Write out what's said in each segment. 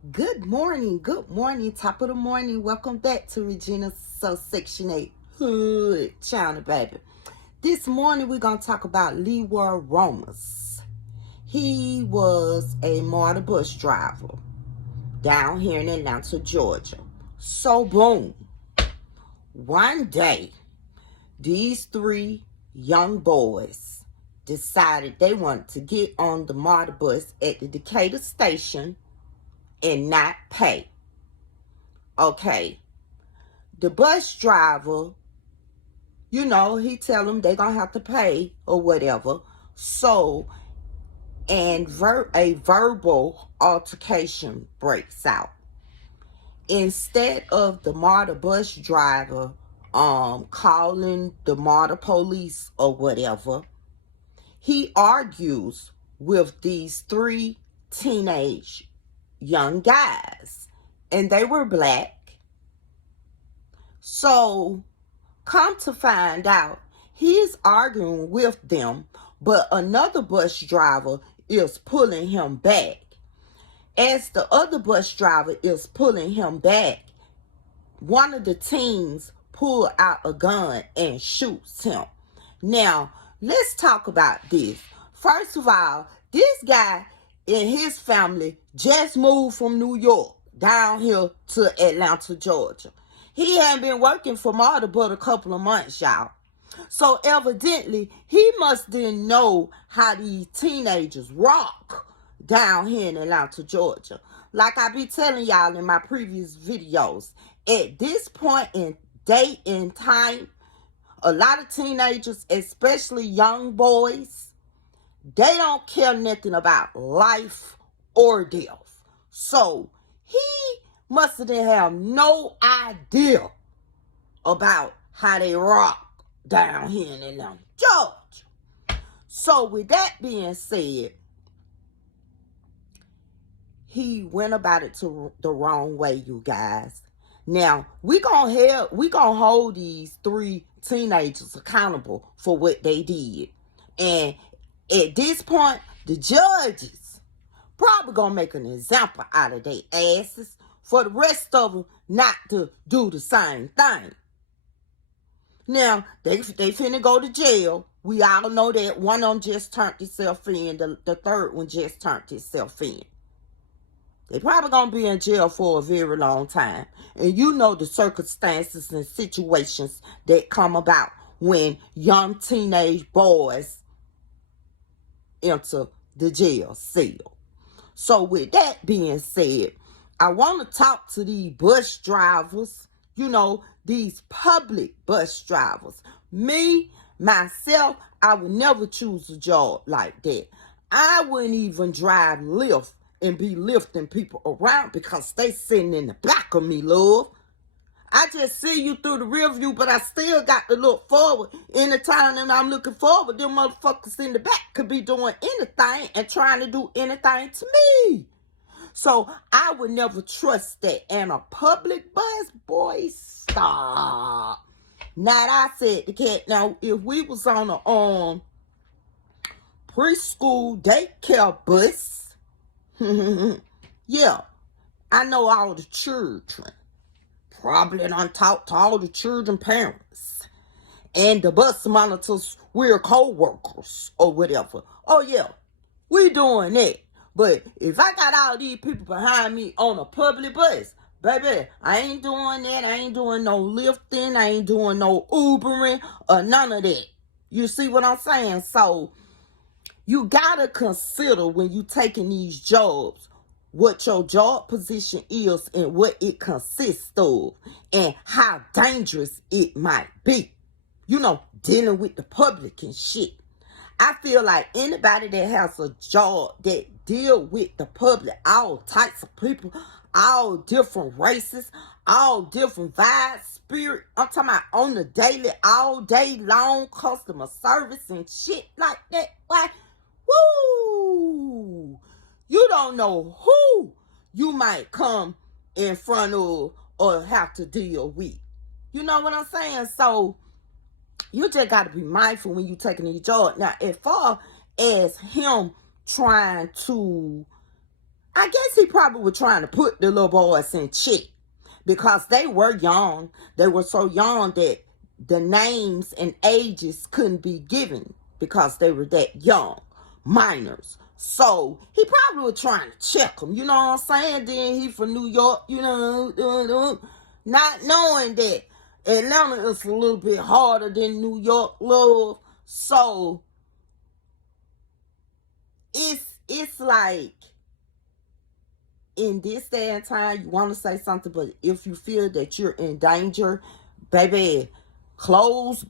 Good morning, top of the morning. Welcome back to Regina's Section 8 Hood China, baby. This morning we're going to talk about Leroy Romas. He was a Marta bus driver down here in Atlanta, Georgia. So boom, one day, these three young boys decided they wanted to get on the Marta bus at the Decatur station and not pay. Okay, the bus driver, he tell them they gonna have to pay or whatever. So, and a verbal altercation breaks out. Instead of the Marta bus driver calling the Marta police or whatever, he argues with these three teenage young guys, and they were black. So, come to find out, he's arguing with them, but another bus driver is pulling him back. As the other bus driver is pulling him back, one of the teens pull out a gun and shoots him. Now, let's talk about this. First of all, this guy and his family just moved from New York down here to Atlanta, Georgia. He hadn't been working for Marta but a couple of months, y'all. So evidently, he must didn't know how these teenagers rock down here in Atlanta, Georgia. Like I be telling y'all in my previous videos, at this point in date and time, a lot of teenagers, especially young boys, they don't care nothing about life or death. So he must have didn't have no idea about how they rock down here in Atlanta, Georgia. So with that being said, he went about it the wrong way, you guys. Now we gonna hold these three teenagers accountable for what they did, and at this point, the judges probably gonna make an example out of their asses for the rest of them not to do the same thing. Now, they finna go to jail. We all know that one of them just turned himself in. The third one just turned himself in. They probably gonna be in jail for a very long time. And you know the circumstances and situations that come about when young teenage boys enter the jail cell. So with that being said, I want to talk to these bus drivers, these public bus drivers. Me, myself, I would never choose a job like that. I wouldn't even drive Lyft and be lifting people around because they sitting in the back of me, love. I just see you through the rear view, but I still got to look forward. Anytime that I'm looking forward, them motherfuckers in the back could be doing anything and trying to do anything to me. So I would never trust that. And a public bus, boy, stop. Now I said the cat. Now if we was on a preschool daycare bus, yeah, I know all the children. Probably done talk to all the children parents. And the bus monitors, we're co-workers or whatever. Oh yeah, we doing that. But if I got all these people behind me on a public bus, baby, I ain't doing that. I ain't doing no lifting. I ain't doing no Ubering or none of that. You see what I'm saying? So you gotta consider when you taking these jobs what your job position is and what it consists of and how dangerous it might be. Dealing with the public and shit. I feel like anybody that has a job that deal with the public, all types of people, all different races, all different vibes, spirit. I'm talking about on the daily, all day long customer service and shit like that. Like, woo! You don't know who you might come in front of or have to deal with. You know what I'm saying? So you just got to be mindful when you taking these jobs. Now, as far as him trying to, I guess he probably was trying to put the little boys in check because they were young. They were so young that the names and ages couldn't be given because they were that young, minors. So he probably was trying to check them, you know what I'm saying? Then he from New York, you know, not knowing that Atlanta is a little bit harder than New York, love. So it's like, in this day and time, you want to say something, but if you feel that you're in danger, baby,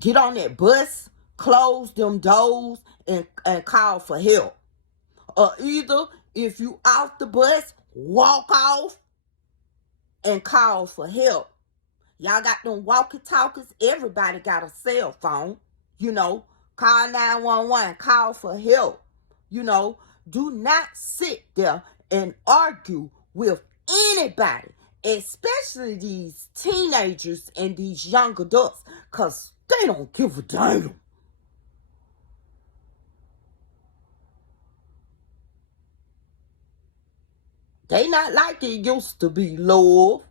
get on that bus, close them doors, and call for help. Or either, if you off the bus, walk off and call for help. Y'all got them walkie-talkies. Everybody got a cell phone. You know, call 911, call for help. You know, do not sit there and argue with anybody, especially these teenagers and these young adults, because they don't give a damn. They not like it used to be, love.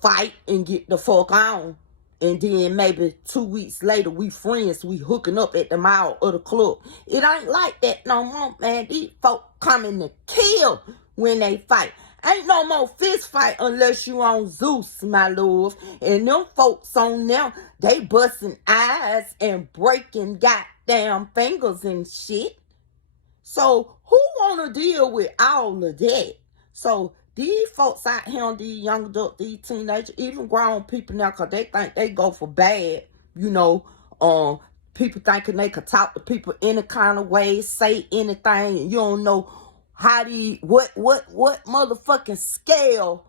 Fight and get the fuck on. And then maybe 2 weeks later, we friends, we hooking up at the mall or the club. It ain't like that no more, man. These folk coming to kill when they fight. Ain't no more fist fight unless you on Zeus, my love. And them folks on them, they busting eyes and breaking goddamn fingers and shit. So who want to deal with all of that? So these folks out here, these young adults, these teenagers, even grown people now, because they think they go for bad, you know, people thinking they could talk to people any kind of way, say anything, and you don't know what motherfucking scale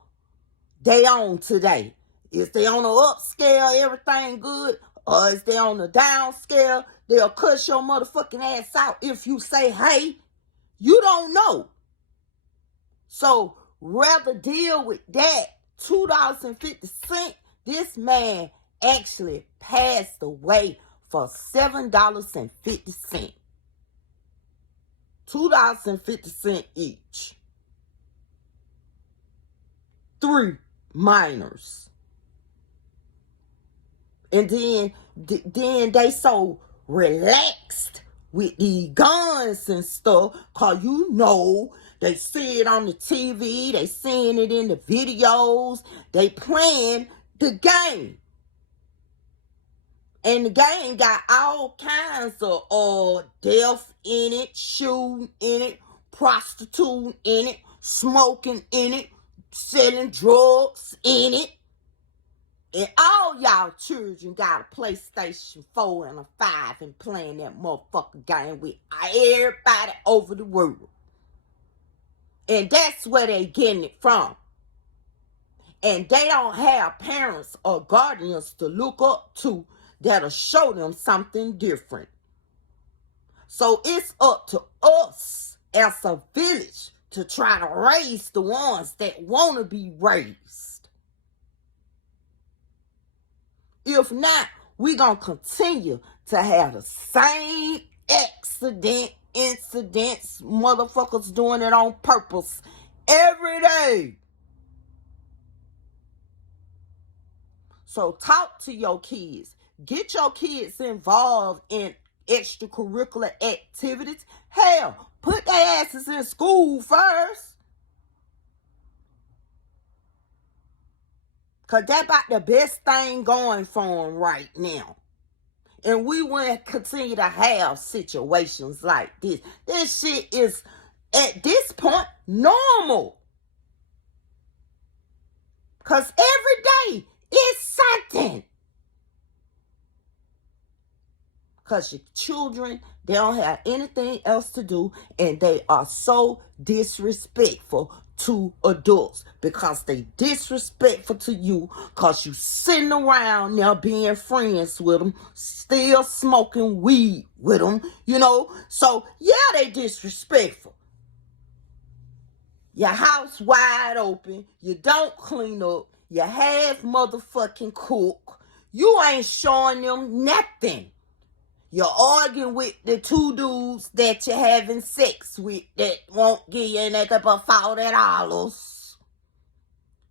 they on today. Is they on the up scale, everything good, or is they on the down scale? They'll cuss your motherfucking ass out if you say, hey, you don't know. So rather deal with that $2.50. This man actually passed away for $7.50. $2.50 each. 3 minors. And then they so relaxed with these guns and stuff, cause you know they see it on the TV, they seeing it in the videos, they playing the game. And the game got all kinds of death in it, shooting in it, prostituting in it, smoking in it, selling drugs in it. And all y'all children got a PlayStation 4 and a 5 and playing that motherfucking game with everybody over the world. And that's where they getting it from. And they don't have parents or guardians to look up to that'll show them something different. So it's up to us as a village to try to raise the ones that want to be raised. If not, we're going to continue to have the same incidents, motherfuckers doing it on purpose every day. So talk to your kids. Get your kids involved in extracurricular activities. Hell, put their asses in school first. Because that's about the best thing going for them right now. And we want to continue to have situations like this. This shit is, at this point, normal. Because every day is something. Because your children, they don't have anything else to do. And they are so disrespectful to adults. Because they disrespectful to you. Because you sitting around now being friends with them. Still smoking weed with them. You know. So, yeah, they disrespectful. Your house wide open. You don't clean up. You half motherfucking cook. You ain't showing them nothing. You're arguing with the two dudes that you're having sex with that won't give you nothing but $40.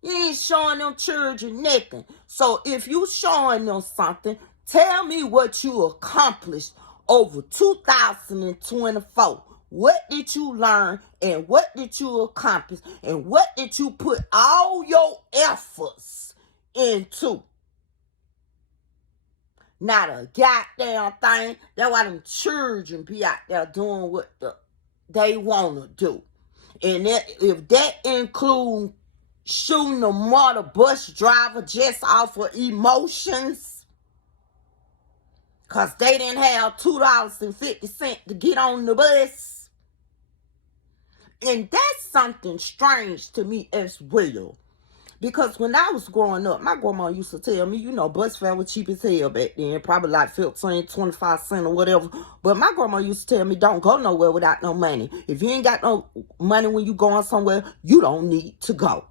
You ain't showing them children nothing. So if you showing them something, tell me what you accomplished over 2024. What did you learn and what did you accomplish and what did you put all your efforts into? Not a goddamn thing. That's why them children be out there doing what they want to do. And if that includes shooting the mother bus driver just off of emotions, because they didn't have $2.50 to get on the bus. And that's something strange to me as well. Because when I was growing up, my grandma used to tell me, you know, bus fare was cheap as hell back then. Probably like 15, 25 cents or whatever. But my grandma used to tell me, don't go nowhere without no money. If you ain't got no money when you going somewhere, you don't need to go.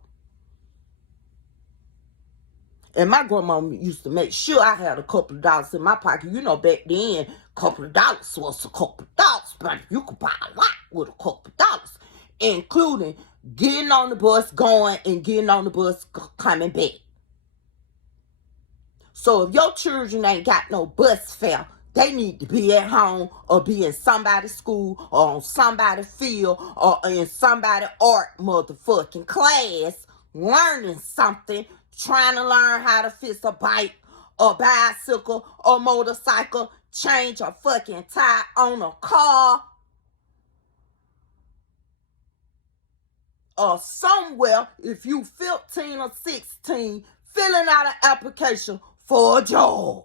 And my grandma used to make sure I had a couple of dollars in my pocket. You know, back then, a couple of dollars was a couple of dollars. But you could buy a lot with a couple of dollars. Including getting on the bus, going, and getting on the bus, coming back. So if your children ain't got no bus fare, they need to be at home or be in somebody's school or on somebody's field or in somebody's art motherfucking class learning something, trying to learn how to fix a bike or bicycle or motorcycle, change a fucking tire on a car, or somewhere, if you 15 or 16, filling out an application for a job.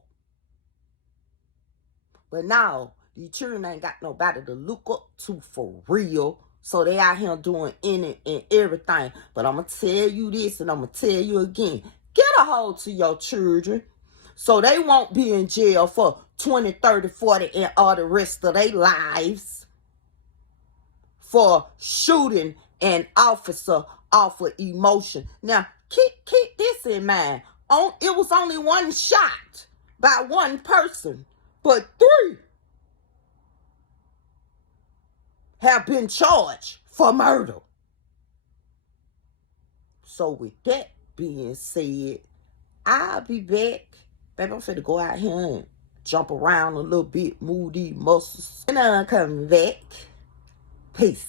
But now, these children ain't got nobody to look up to for real. So they out here doing any and everything. But I'm going to tell you this and I'm going to tell you again. Get a hold to your children so they won't be in jail for 20, 30, 40 and all the rest of their lives for shooting an officer off of emotion. Now, keep this in mind. It was only one shot by one person, but 3 have been charged for murder. So with that being said, I'll be back. Baby, I'm finna go out here and jump around a little bit, move these muscles. And I'm coming back. Peace.